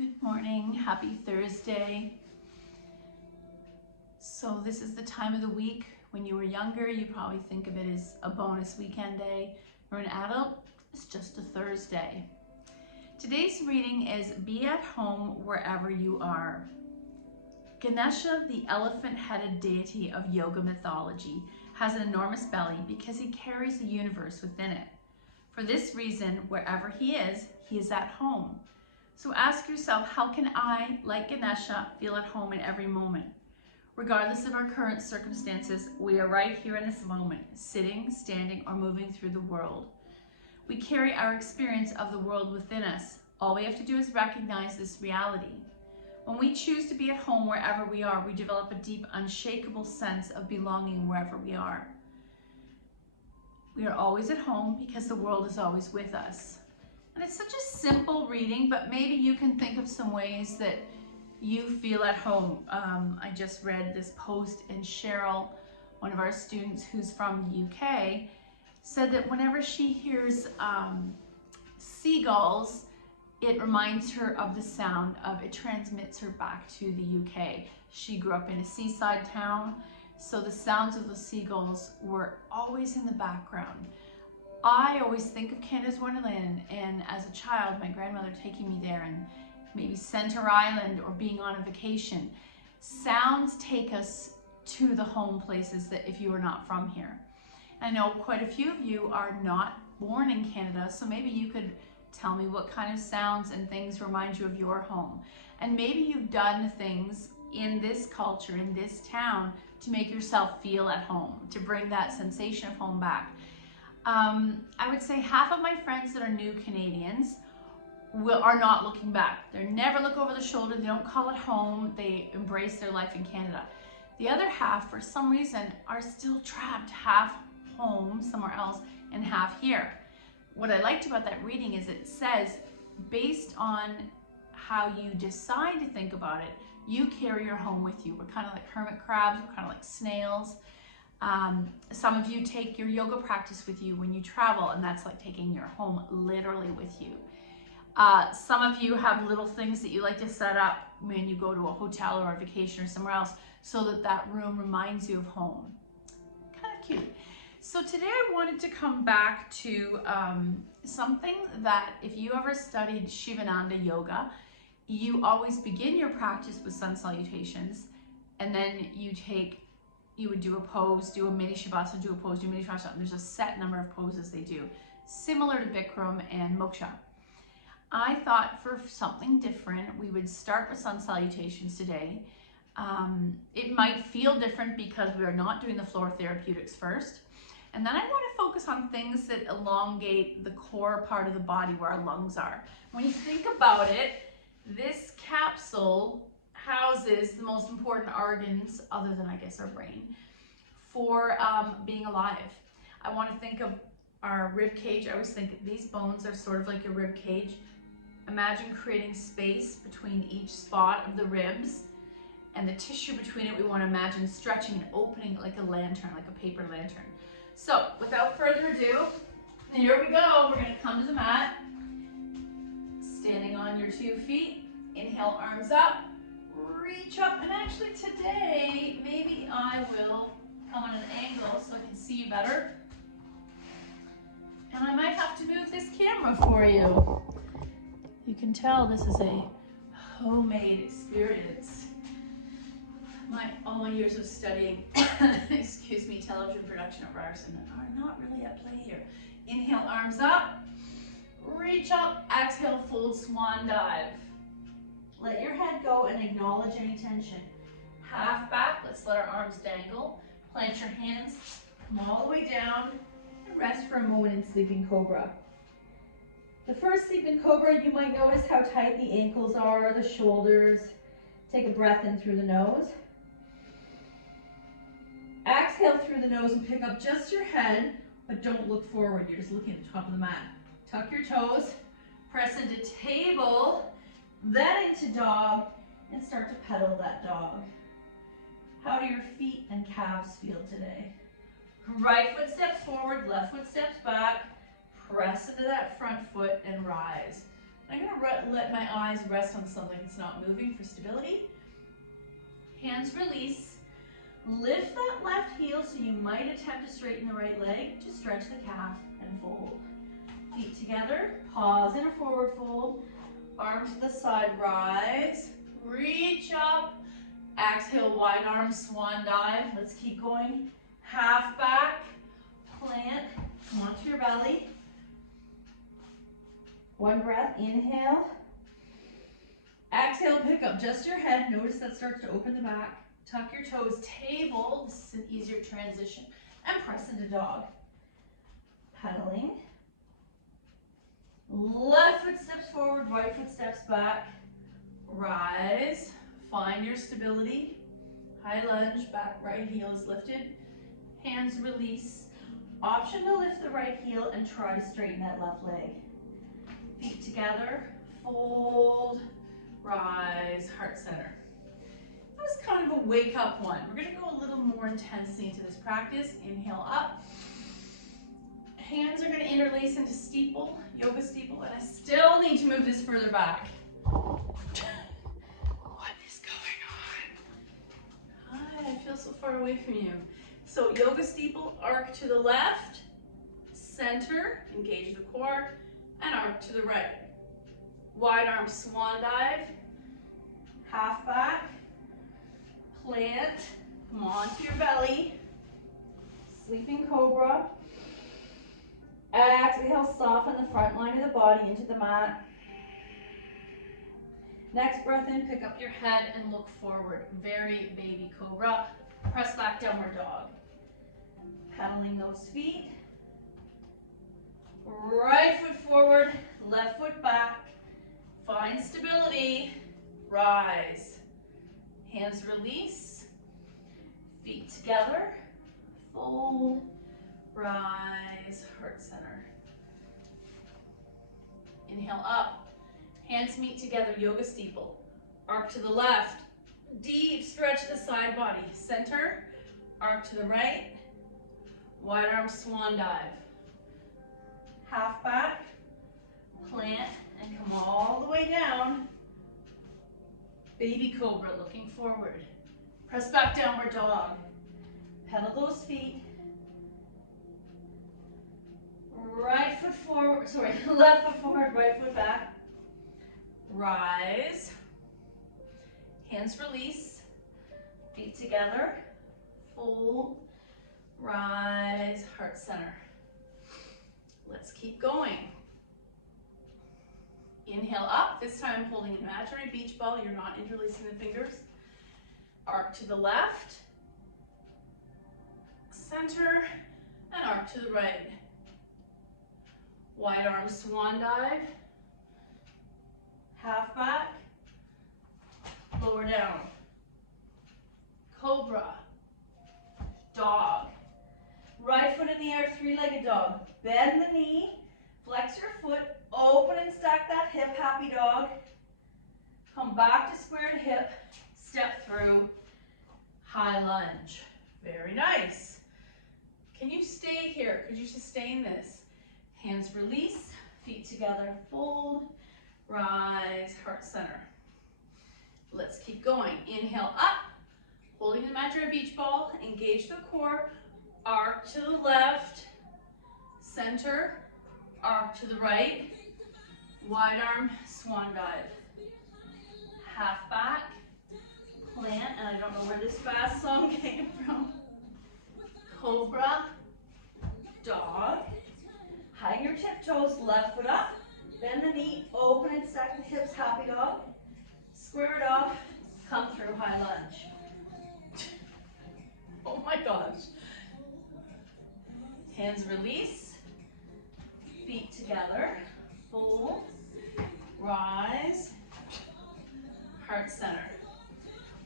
Good morning, happy Thursday. So this is the time of the week. When you were younger, you probably think of it as a bonus weekend day. For an adult, it's just a Thursday. Today's reading is Be at Home Wherever You Are. Ganesha, the elephant-headed deity of yoga mythology, has an enormous belly because he carries the universe within it. For this reason, wherever he is at home. So ask yourself, how can I, like Ganesha, feel at home in every moment? Regardless of our current circumstances, we are right here in this moment, sitting, standing, or moving through the world. We carry our experience of the world within us. All we have to do is recognize this reality. When we choose to be at home wherever we are, we develop a deep, unshakable sense of belonging wherever we are. We are always at home because the world is always with us. And it's such a simple reading, but maybe you can think of some ways that you feel at home. I just read this post, and Cheryl, one of our students who's from the UK, said that whenever she hears seagulls, it reminds her of the sound of, it transmits her back to the UK. She grew up in a seaside town, so the sounds of the seagulls were always in the background. I always think of Canada's Wonderland, and as a child, my grandmother taking me there, and maybe Center Island or being on a vacation. Sounds take us to the home places that if you are not from here. I know quite a few of you are not born in Canada, so maybe you could tell me what kind of sounds and things remind you of your home. And maybe you've done things in this culture, in this town, to make yourself feel at home, to bring that sensation of home back. I would say half of my friends that are new Canadians are not looking back. They never look over the shoulder. They don't call it home. They embrace their life in Canada. The other half, for some reason, are still trapped, half home somewhere else and half here. What I liked about that reading is it says, based on how you decide to think about it, you carry your home with you. We're kind of like hermit crabs. We're kind of like snails. Some of you take your yoga practice with you when you travel, and that's like taking your home literally with you. Some of you have little things that you like to set up when you go to a hotel or a vacation or somewhere else so that that room reminds you of home. Kind of cute. So today I wanted to come back to something that if you ever studied Shivananda yoga, you always begin your practice with sun salutations, and then you would do a pose, do a mini shavasana, do a pose, do a mini shavasana. There's a set number of poses they do, similar to Bikram and Moksha. I thought for something different, we would start with sun salutations today. It might feel different because we are not doing the floor therapeutics first. And then I want to focus on things that elongate the core part of the body where our lungs are. When you think about it, this capsule houses the most important organs, other than I guess our brain, for being alive. I want to think of our rib cage. I always think these bones are sort of like your rib cage. Imagine creating space between each spot of the ribs, and the tissue between it we want to imagine stretching and opening like a lantern, like a paper lantern. So without further ado, here we go. We're going to come to the mat, standing on your 2 feet. Inhale, arms up, reach up, and actually today maybe I will come on an angle so I can see you better. And I might have to move this camera for you. You can tell this is a homemade experience. All my years of studying, excuse me, television production at Ryerson are not really at play here. Inhale, arms up, reach up, exhale, full swan dive. Let your head go and acknowledge any tension. Half back, let's let our arms dangle. Plant your hands, come all the way down, and rest for a moment in Sleeping Cobra. The first Sleeping Cobra, you might notice how tight the ankles are, the shoulders. Take a breath in through the nose. Exhale through the nose and pick up just your head, but don't look forward. You're just looking at the top of the mat. Tuck your toes, press into table, then into dog, and start to pedal that dog. How do your feet and calves feel today? Right foot steps forward, left foot steps back. Press into that front foot and rise. I'm gonna let my eyes rest on something that's not moving for stability. Hands release. Lift that left heel so you might attempt to straighten the right leg. Just stretch the calf and fold. Feet together, pause in a forward fold. Arms to the side, rise. Reach up. Exhale, wide arm, swan dive. Let's keep going. Half back, plant, come onto your belly. One breath, inhale. Exhale, pick up just your head. Notice that starts to open the back. Tuck your toes, table. This is an easier transition. And press into dog. Pedaling. Left foot steps forward, right foot steps back. Rise. Find your stability. High lunge, back right heel is lifted. Hands release. Option to lift the right heel and try to straighten that left leg. Feet together, fold, rise, heart center. That was kind of a wake up one. We're gonna go a little more intensely into this practice. Inhale up. Hands are gonna interlace into steeple, yoga steeple, and I still need to move this further back. What is going on? Hi, I feel so far away from you. So yoga steeple, arc to the left, center, engage the core, and arc to the right. Wide arm swan dive, half back, plant, come onto your belly, sleeping cobra. Exhale, soften the front line of the body into the mat. Next breath in, pick up your head and look forward. Very baby cobra. Press back, downward dog. Pedaling those feet. Right foot forward, left foot back. Find stability. Rise. Hands release. Feet together. Fold. Rise. Heart center. Inhale up. Hands meet together. Yoga steeple. Arc to the left. Deep stretch the side body. Center. Arc to the right. Wide arm swan dive. Half back, plant, and come all the way down. Baby cobra, looking forward. Press back, downward dog. Pedal those feet. Right foot forward, sorry, left foot forward, right foot back. Rise. Hands release. Feet together. Fold. Rise, heart center. Let's keep going. Inhale up. This time holding an imaginary beach ball. You're not interlacing the fingers. Arc to the left. Center. And arc to the right. Wide arm swan dive. Half back. Lower down. Cobra. Dog. Right foot in the air, three-legged dog. Bend the knee, flex your foot, open and stack that hip, happy dog. Come back to squared hip, step through, high lunge. Very nice. Can you stay here? Could you sustain this? Hands release, feet together, fold, rise, heart center. Let's keep going. Inhale up, holding the imaginary beach ball, engage the core. Arc to the left, center, arc to the right, wide arm, swan dive. Half back, plant, and I don't know where this fast song came from. Cobra, dog. Hang your tiptoes, left foot up, bend the knee, open and stack the hips, happy dog. Square it off, come through, high lunge. Oh my gosh. Hands release, feet together, fold, rise, heart center.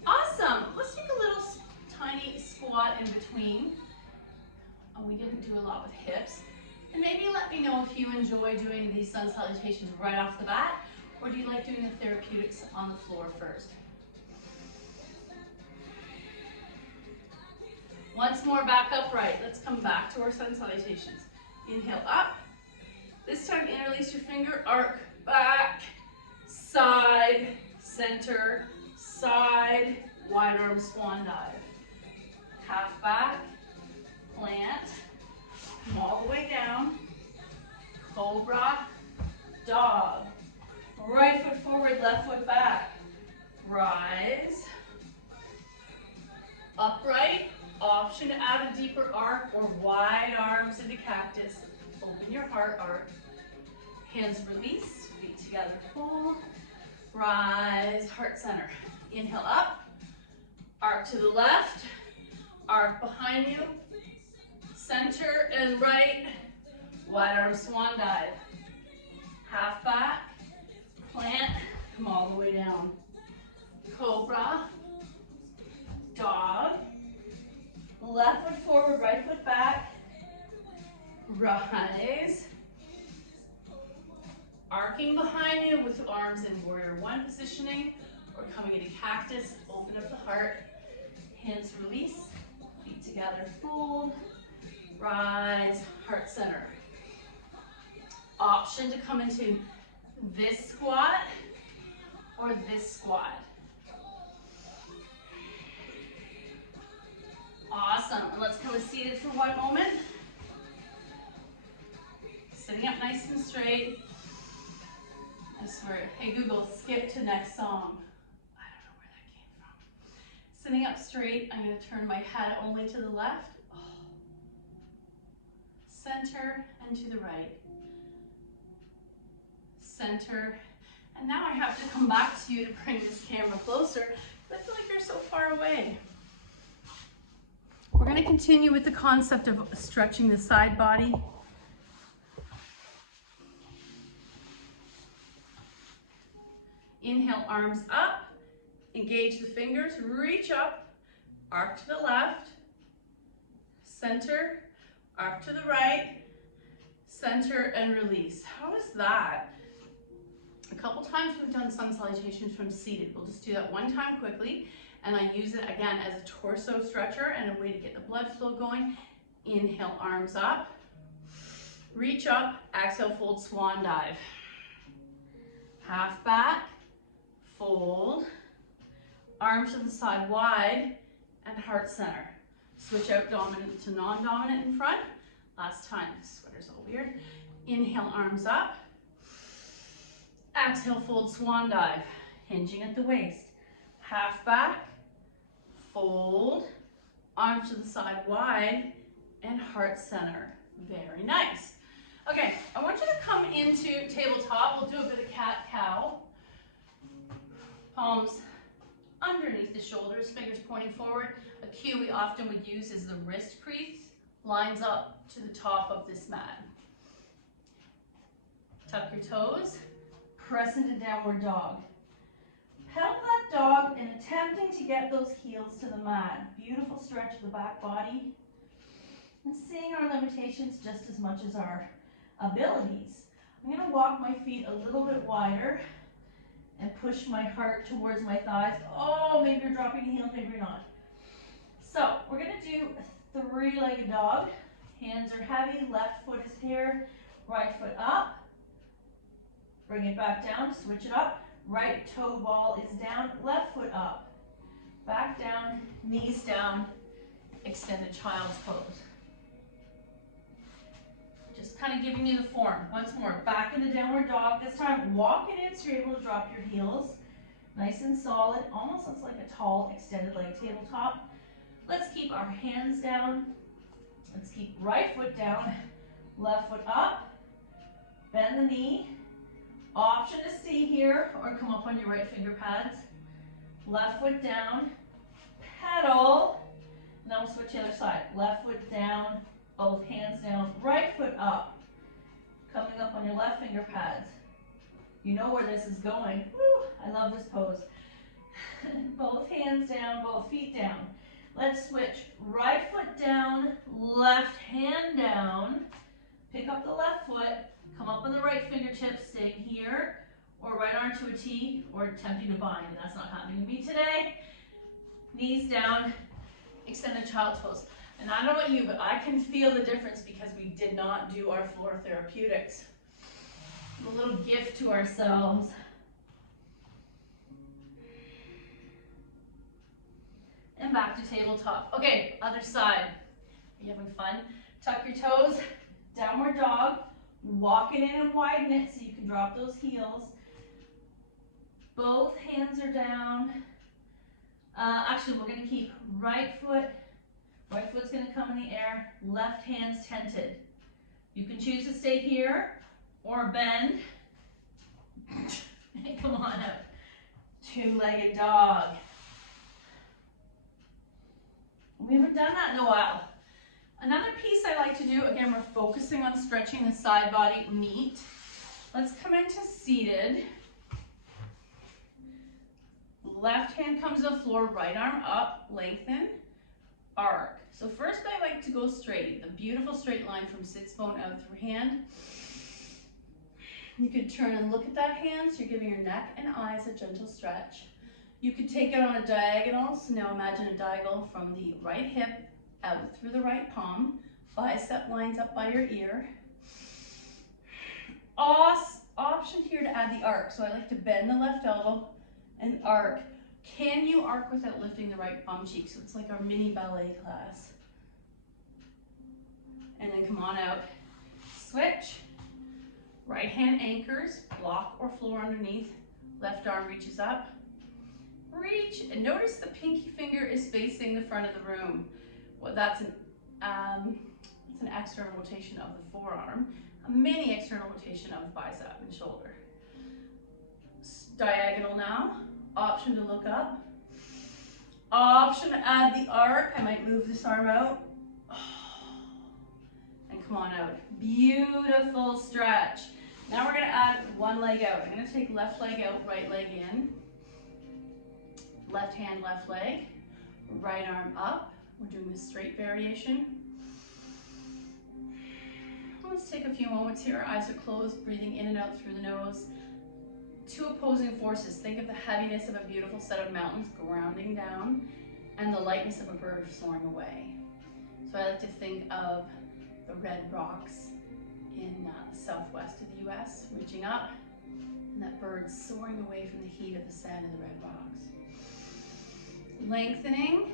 Awesome. Let's take a little tiny squat in between. Oh, we didn't do a lot with hips. And maybe let me know if you enjoy doing these sun salutations right off the bat, or do you like doing the therapeutics on the floor first? Once more, back upright. Let's come back to our sun salutations. Inhale up. This time interlace your finger, arc back, side, center, side, wide arm swan dive. Half back, plant, come all the way down, cobra, dog. Right foot forward, left foot back. Rise, upright, option to add a deeper arc or wide arms into cactus. Open your heart arc. Hands release, feet together, fold, rise, heart center. Inhale up, arc to the left, arc behind you, center and right, wide arm swan dive. Half back, plant, come all the way down. Cobra, dog, left foot forward, right foot back, rise, arcing behind you with arms in warrior one positioning, or coming into cactus, open up the heart, hands release, feet together, fold, rise, heart center. Option to come into this squat or this squat. Awesome, and let's come seated for one moment. Sitting up nice and straight. I swear, hey Google, skip to next song. I don't know where that came from. Sitting up straight, I'm gonna turn my head only to the left. Oh. Center and to the right. Center, and now I have to come back to you to bring this camera closer. I feel like you're so far away. We're going to continue with the concept of stretching the side body. Inhale, arms up, engage the fingers, reach up, arc to the left, center, arc to the right, center, and release. How is that? A couple times we've done sun salutations from seated. We'll just do that one time quickly, and I use it again as a torso stretcher and a way to get the blood flow going. Inhale, arms up, reach up, exhale, fold, swan dive. Half back, fold, arms to the side wide, and heart center. Switch out dominant to non-dominant in front. Last time, this sweater's all weird. Inhale, arms up. Exhale, fold, swan dive, hinging at the waist. Half back, fold, arms to the side wide, and heart center. Very nice. Okay, I want you to come into tabletop. We'll do a bit of cat-cow. Palms underneath the shoulders, fingers pointing forward. A cue we often would use is the wrist crease, lines up to the top of this mat. Tuck your toes. Press into downward dog. Pedal that dog in attempting to get those heels to the mat. Beautiful stretch of the back body. And seeing our limitations just as much as our abilities. I'm going to walk my feet a little bit wider and push my heart towards my thighs. Oh, maybe you're dropping the heels, maybe you're not. So we're going to do a three-legged dog. Hands are heavy, left foot is here, right foot up. Bring it back down, switch it up. Right toe ball is down, left foot up. Back down, knees down, extended child's pose. Just kind of giving you the form. Once more, back into downward dog. This time, walk it in so you're able to drop your heels. Nice and solid, almost looks like a tall extended leg tabletop. Let's keep our hands down. Let's keep right foot down, left foot up. Bend the knee. Option to stay here or come up on your right finger pads. Left foot down, pedal. Now we'll switch the other side. Left foot down, both hands down, right foot up. Coming up on your left finger pads. You know where this is going. Woo, I love this pose. Both hands down, both feet down. Let's switch. Right foot down, left hand down. Pick up the left foot. Come up on the right fingertips, staying here, or right arm to a T, or attempting to bind, and that's not happening to me today. Knees down, extended child's pose. And I don't know about you, but I can feel the difference because we did not do our floor therapeutics. A little gift to ourselves. back to tabletop. Okay, other side. Are you having fun? Tuck your toes, downward dog. Walk it in and widen it so you can drop those heels. Both hands are down. Actually, we're gonna keep right foot's gonna come in the air, left hand's tented. You can choose to stay here or bend. And come on up. Two-legged dog. We haven't done that in a while. Another piece I like to do, again, we're focusing on stretching the side body meat. Let's come into seated. Left hand comes to the floor, right arm up, lengthen, arc. So first I like to go straight, the beautiful straight line from sits bone out through hand. You could turn and look at that hand, so you're giving your neck and eyes a gentle stretch. You could take it on a diagonal, so now imagine a diagonal from the right hip out through the right palm, bicep lines up by your ear. Option here to add the arc, so I like to bend the left elbow and arc. Can you arc without lifting the right bum cheek? So it's like our mini ballet class. And then come on out, switch. Right hand anchors, block or floor underneath. Left arm reaches up. Reach, and notice the pinky finger is facing the front of the room. Well, that's an external rotation of the forearm, a mini external rotation of the bicep and shoulder. Diagonal now, option to look up. Option to add the arc, I might move this arm out. And come on out, beautiful stretch. Now we're gonna add one leg out. I'm gonna take left leg out, right leg in. Left hand, left leg. Right arm up. We're doing this straight variation. Let's take a few moments here. Our eyes are closed, breathing in and out through the nose. Two opposing forces. Think of the heaviness of a beautiful set of mountains grounding down and the lightness of a bird soaring away. So I like to think of the red rocks in the southwest of the US, reaching up, and that bird soaring away from the heat of the sand and the red rocks. Lengthening.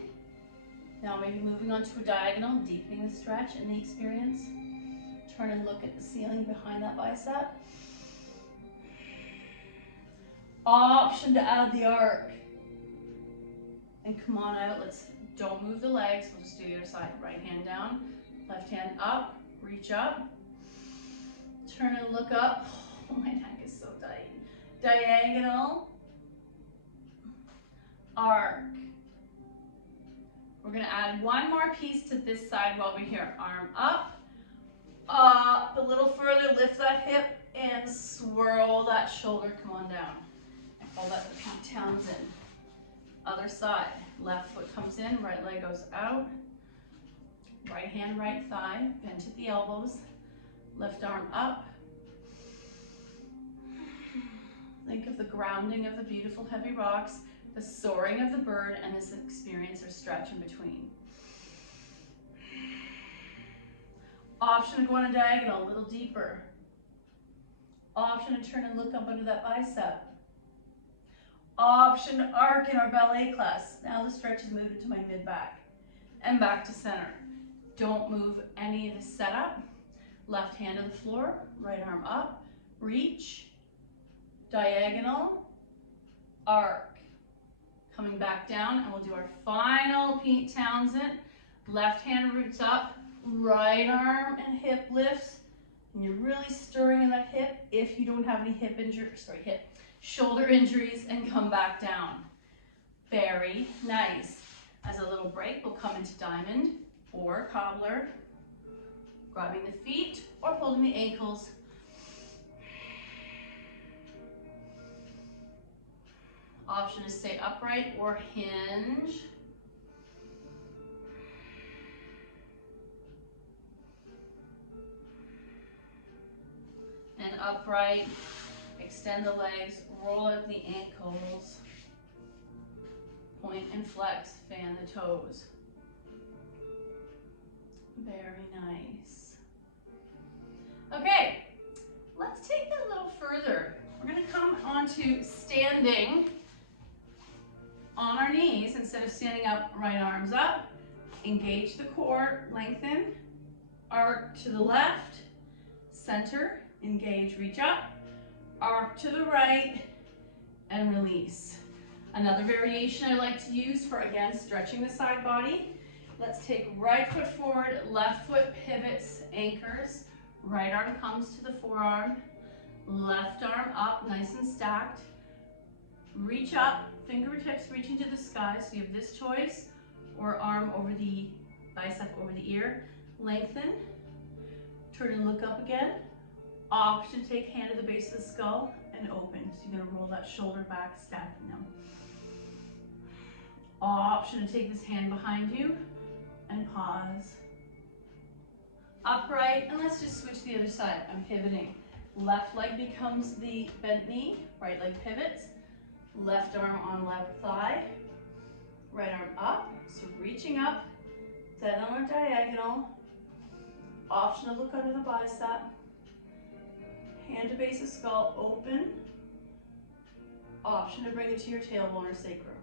Now maybe moving on to a diagonal, deepening the stretch and the experience. Turn and look at the ceiling behind that bicep. Option to add the arc. And come on out, don't move the legs, we'll just do the other side. Right hand down, left hand up, reach up. Turn and look up. Oh, my neck is so tight. Diagonal. Arc. We're gonna add one more piece to this side while we're here. Arm up, up, a little further, lift that hip and swirl that shoulder, come on down. I call that the Pete Townsend. Other side, left foot comes in, right leg goes out. Right hand, right thigh, bent at the elbows. Left arm up. Think of the grounding of the beautiful heavy rocks, the soaring of the bird, and this experience or stretch in between. Option to go on a diagonal, a little deeper. Option to turn and look up under that bicep. Option to arc in our ballet class. Now the stretch is moved into my mid-back and back to center. Don't move any of the setup. Left hand to the floor, right arm up, reach, diagonal, arc. Coming back down, and we'll do our final Pete Townsend. Left hand roots up, right arm and hip lifts. And you're really stirring in that hip if you don't have any shoulder injuries, and come back down. Very nice. As a little break, we'll come into diamond or cobbler, grabbing the feet or holding the ankles. Option to stay upright or hinge. And upright, extend the legs, roll out the ankles, point and flex, fan the toes. Very nice. Okay, let's take that a little further. We're gonna come onto standing on our knees, instead of standing up, right arms up, engage the core, lengthen, arc to the left, center, engage, reach up, arc to the right, and release. Another variation I like to use for, again, stretching the side body. Let's take right foot forward, left foot pivots, anchors, right arm comes to the forearm, left arm up, nice and stacked. Reach up, fingertips reaching to the sky, so you have this choice, or arm over the bicep, over the ear. Lengthen, turn and look up again. Option to take hand to the base of the skull and open. So you're gonna roll that shoulder back, stacking them. Option to take this hand behind you and pause. Upright, and let's just switch the other side. I'm pivoting. Left leg becomes the bent knee, right leg pivots. Left arm on left thigh, right arm up, so reaching up, then on a diagonal. Option to look under the bicep. Hand to base of skull, open. Option to bring it to your tailbone or sacrum.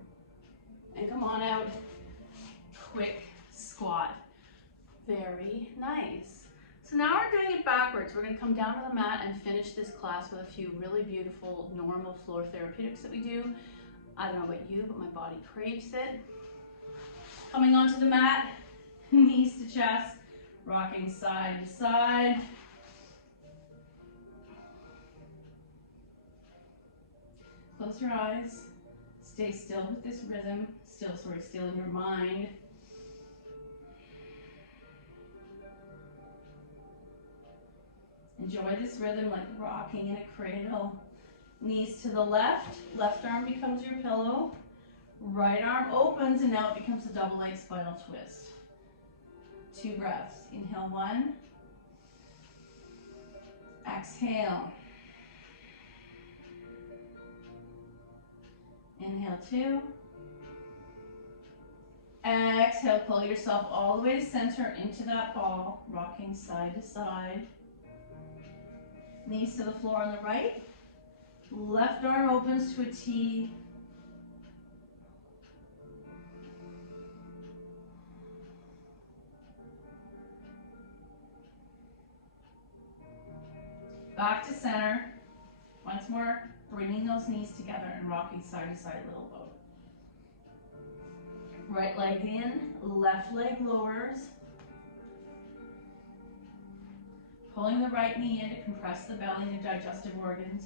And come on out, quick squat. Very nice. So now we're doing it backwards. We're gonna come down to the mat and finish this class with a few really beautiful normal floor therapeutics that we do. I don't know about you, but my body craves it. Coming onto the mat, knees to chest, rocking side to side. Close your eyes. Stay still with this rhythm. Still in your mind. Enjoy this rhythm like rocking in a cradle. Knees to the left. Left arm becomes your pillow. Right arm opens and now it becomes a double leg spinal twist. 2 breaths. Inhale 1. Exhale. Inhale 2. Exhale, pull yourself all the way to center into that ball, rocking side to side. Knees to the floor on the right. Left arm opens to a T. Back to center. Once more, bringing those knees together and rocking side to side, little boat. Right leg in, left leg lowers. Pulling the right knee in to compress the belly and the digestive organs.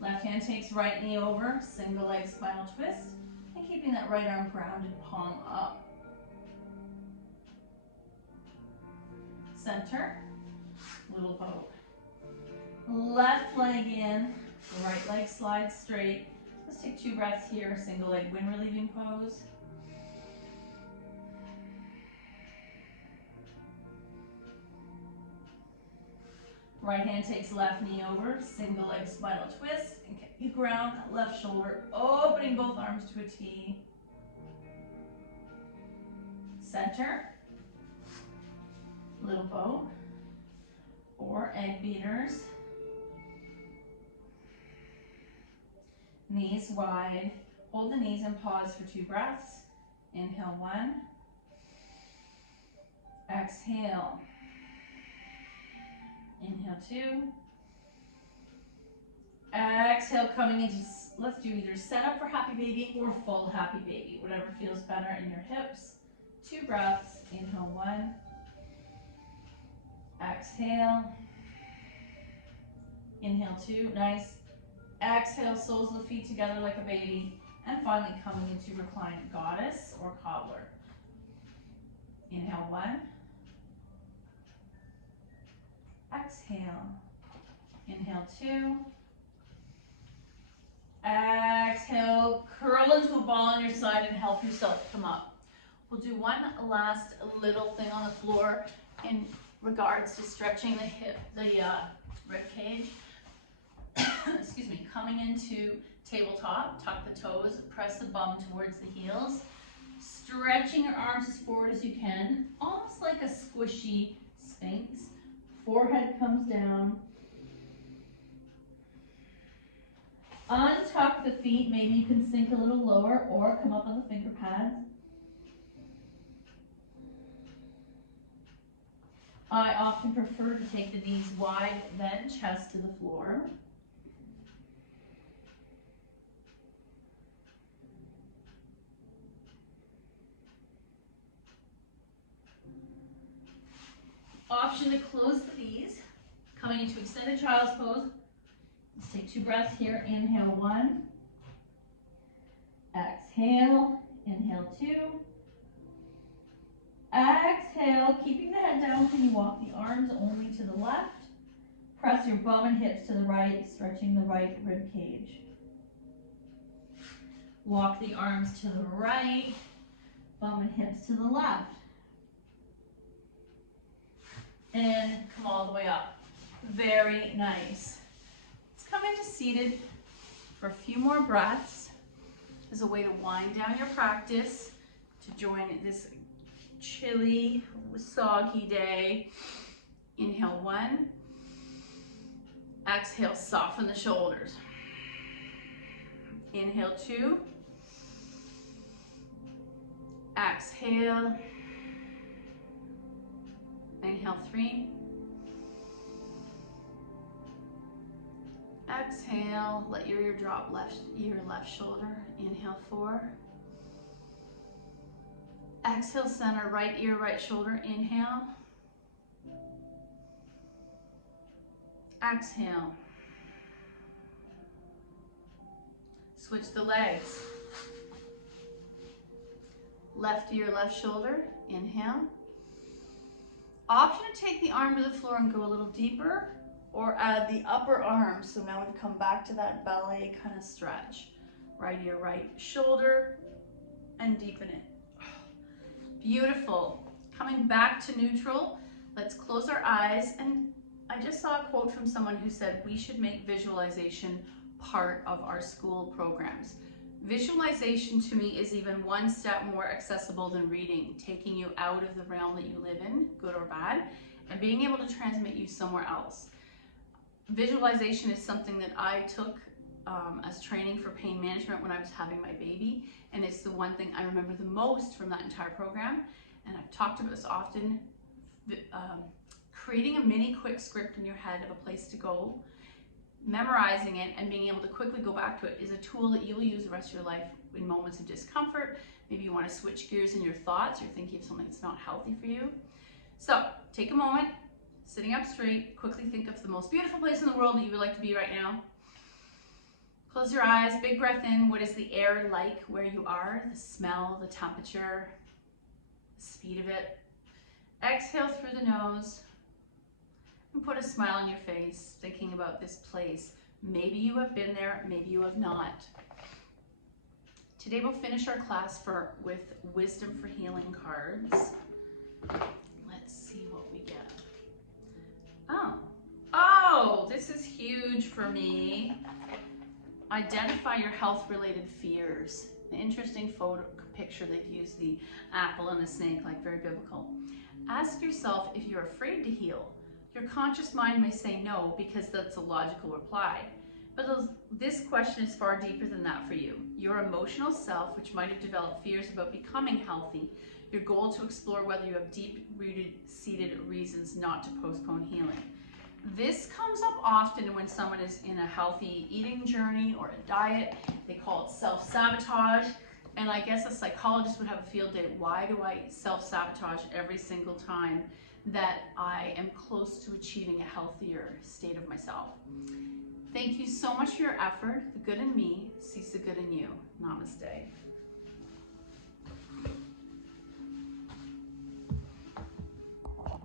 Left hand takes right knee over, single leg spinal twist, and keeping that right arm grounded, palm up. Center, little boat. Left leg in, right leg slides straight. Let's take 2 breaths here, single leg wind relieving pose. Right hand takes left knee over, single leg spinal twist, and you ground left shoulder, opening both arms to a T. Center, little boat, or egg beaters. Knees wide, hold the knees and pause for 2 breaths. Inhale 1, exhale. Inhale 2. Exhale, coming into, let's do either set up for happy baby or full happy baby, whatever feels better in your hips. 2 breaths. Inhale 1. Exhale. Inhale 2. Nice. Exhale, soles of the feet together like a baby. And finally coming into reclined goddess or cobbler. Inhale 1. Exhale. Inhale 2. Exhale, curl into a ball on your side and help yourself come up. We'll do one last little thing on the floor in regards to stretching the hip, the rib cage. Excuse me, coming into tabletop, tuck the toes, press the bum towards the heels, stretching your arms as forward as you can, almost like a squishy sphinx. Forehead comes down, Untuck the feet. Maybe you can sink a little lower or come up on the finger pads. I often prefer to take the knees wide, then chest to the floor. Option to close the knees. Coming into extended child's pose. Let's take 2 breaths here. Inhale 1. Exhale. Inhale 2. Exhale. Keeping the head down, can you walk the arms only to the left? Press your bum and hips to the right, stretching the right rib cage. Walk the arms to the right, bum and hips to the left. And come all the way up. Very nice. Let's come into seated for a few more breaths as a way to wind down your practice, to join this chilly, soggy day. Inhale 1. Exhale, soften the shoulders. Inhale 2. Exhale. Inhale 3. Exhale, let your ear drop left shoulder. Inhale 4. Exhale, center, right ear, right shoulder. Inhale. Exhale. Switch the legs. Left ear, left shoulder. Inhale. Option to take the arm to the floor and go a little deeper, or add the upper arm. So now we've come back to that ballet kind of stretch. Right ear, right shoulder, and deepen it. Beautiful. Coming back to neutral, let's close our eyes. And I just saw a quote from someone who said we should make visualization part of our school programs. Visualization to me is even one step more accessible than reading, taking you out of the realm that you live in, good or bad, and being able to transmit you somewhere else. Visualization is something that I took as training for pain management when I was having my baby, and it's the one thing I remember the most from that entire program. And I've talked about this often. Creating a mini quick script in your head of a place to go, memorizing it, and being able to quickly go back to it is a tool that you will use the rest of your life in moments of discomfort. Maybe you want to switch gears in your thoughts, you're thinking of something that's not healthy for you. So take a moment, sitting up straight, quickly think of the most beautiful place in the world that you would like to be right now. Close your eyes, big breath in. What is the air like where you are? The smell, the temperature, the speed of it. Exhale through the nose. And put a smile on your face, thinking about this place. Maybe you have been there, maybe you have not. Today we'll finish our class with Wisdom for Healing cards. Let's see what we get. Oh, this is huge for me. Identify your health-related fears. An interesting picture, they've used the apple and the snake, like very biblical. Ask yourself if you're afraid to heal. Your conscious mind may say no because that's a logical reply. But this question is far deeper than that for you. Your emotional self, which might have developed fears about becoming healthy, your goal to explore whether you have deep-seated reasons not to postpone healing. This comes up often when someone is in a healthy eating journey or a diet. They call it self-sabotage. And I guess a psychologist would have a field day. Why do I self-sabotage every single time that I am close to achieving a healthier state of myself? Thank you so much for your effort. The good in me sees the good in you. Namaste.